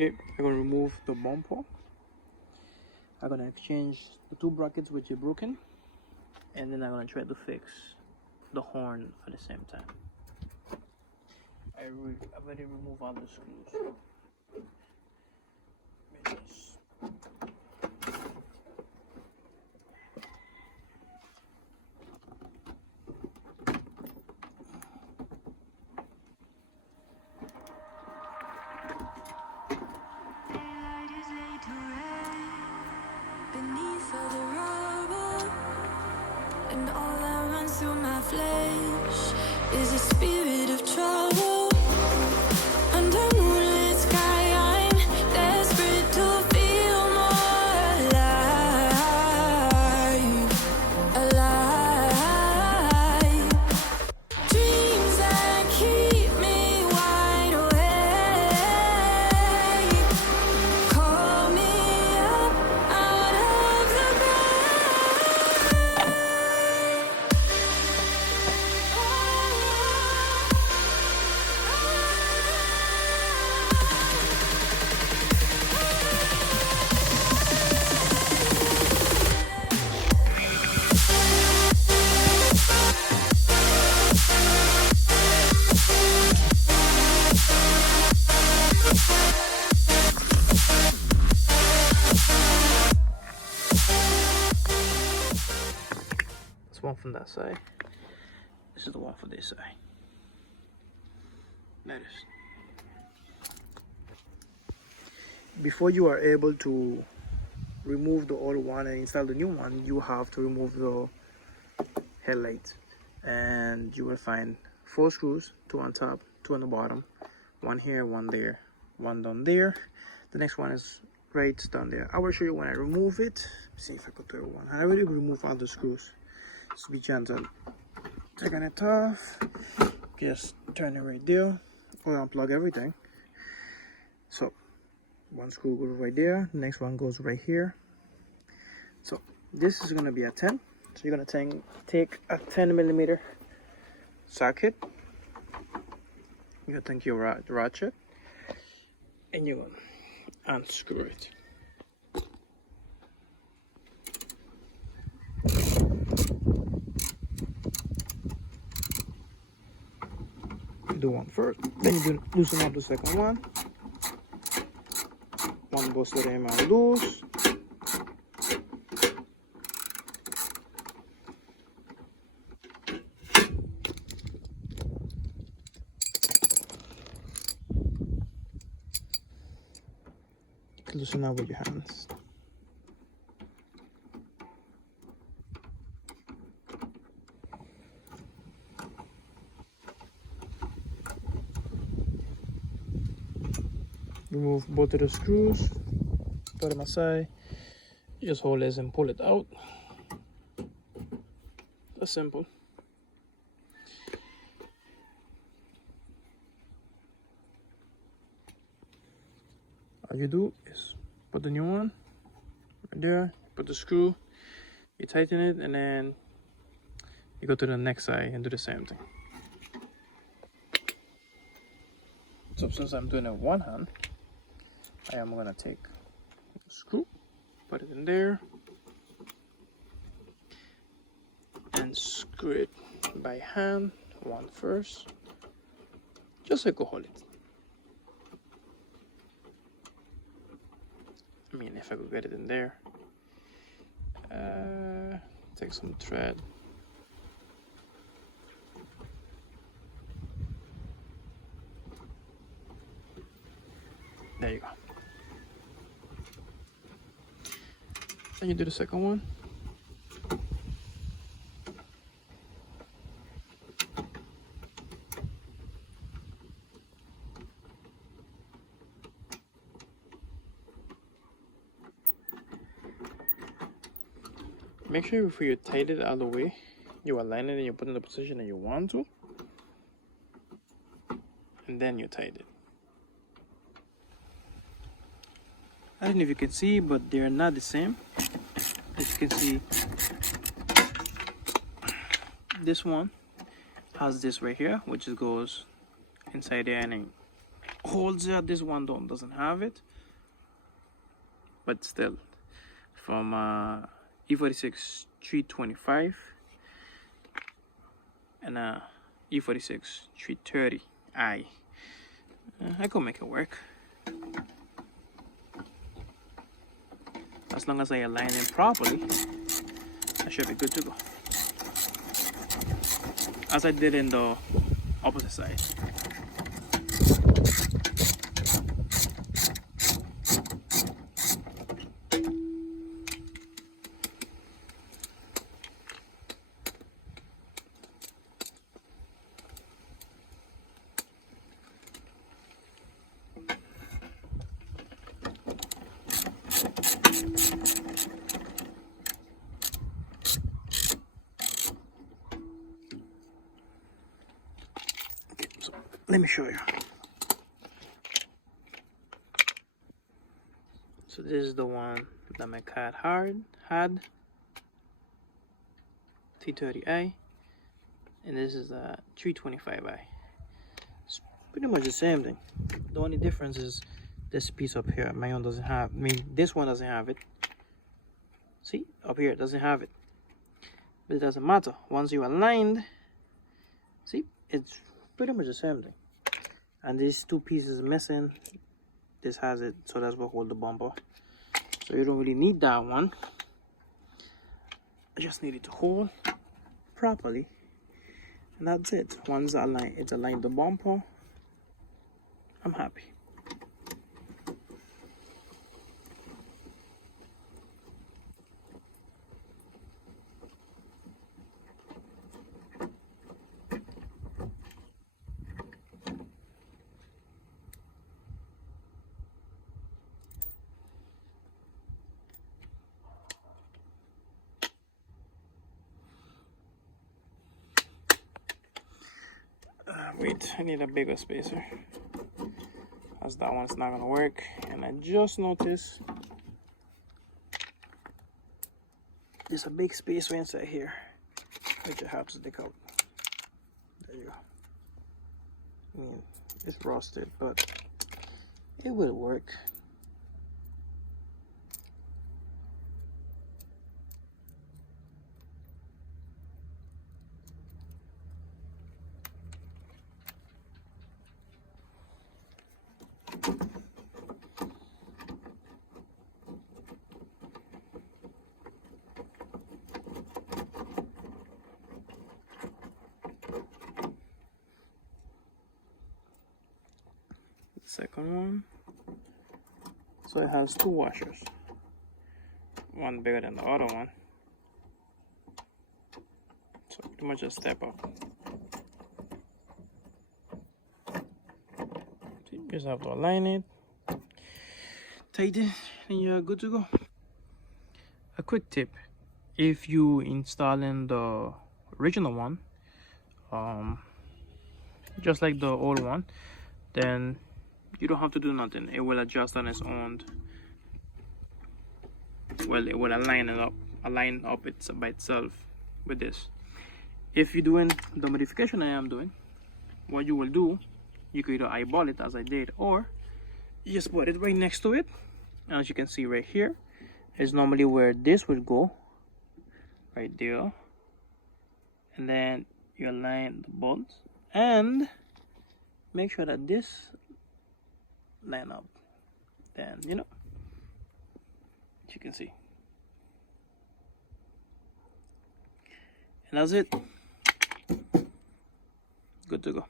Okay, I'm gonna remove the bumper. I'm gonna exchange the two brackets which are broken, and then I'm gonna try to fix the horn at the same time. I've already removed all the screws. Beneath all the rubble, and all that runs through my flesh is a spirit of trouble. Under moonlit sky, I'm desperate to feel more alive, alive. Dreams that keep me wide awake. Call me up out of the This one from that side. This is the one for this side. Notice. Before you are able to remove the old one and install the new one, you have to remove the headlight, and you will find 4 screws, 2 on top, 2 on the bottom, 1 here, 1 there, 1 down there. The next one is right down there. I will show you when I remove it. See if I could do one. I already removed all the screws. Just be gentle. Taking it off. Just turn it right there. Or unplug everything. So 1 screw goes right there. The next one goes right here. So this is gonna be a 10. So you're gonna take a 10mm socket. You're gonna take your ratchet, and you're gonna unscrew it. You do one first, then you loosen up the second one. One goes to the amount loose. Loosen up with your hands. Remove both of the screws, put them aside, just hold this and pull it out. That's simple. All you do is put the new one right there, put the screw, you tighten it, and then you go to the next side and do the same thing. So since I'm doing it with one hand, I am gonna take the screw, put it in there, and screw it by hand, one first, just so you can hold it. I mean, if I could get it in there, take some thread. There you go. And you do the second one. Make sure before you tighten it out of the way, you align it and you put it in the position that you want to, and then you tighten it. I don't know if you can see, but they're not the same. As you can see, this one has this right here, which goes inside there, and holes there. This one doesn't have it, but still, from E46 325 and E46 330i. I could make it work as long as I align it properly. I should be good to go, as I did in the opposite side. Let me show you. So this is the one that my cat had T30i, and this is a 325i. It's pretty much the same thing. The only difference is this piece up here. My own doesn't have. This one doesn't have it. See, up here it doesn't have it, but it doesn't matter. Once you aligned, see, it's pretty much the same thing. And these two pieces missing. This has it, so that's what hold the bumper. So you don't really need that one. I just need it to hold properly, and that's it. Once it's aligned the bumper, I'm happy. Wait, I need a bigger spacer, as that one's not gonna work. And I just noticed there's a big spacer inside here, which I have to take out. There you go. I mean, it's rusted, but it will work. Second one, so it has two washers, one bigger than the other one, so pretty much a step up. So you just have to align it, tighten it, and you're good to go. A quick tip: if you installing the original one, just like the old one, then you don't have to do nothing. It will adjust on its own. Well, it will align up by itself with this. If you're doing the modification I am doing, what you will do, you could either eyeball it as I did, or you just put it right next to it. And as you can see right here is normally where this would go, right there. And then you align the bolts and make sure that this line up. Then, you know, as you can see, and that's it. Good to go.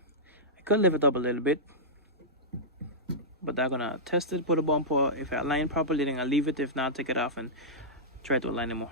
I could lift it up a little bit, but I'm gonna test it, put a bumper. If I align properly, then I'll leave it. If not, take it off and try to align it more.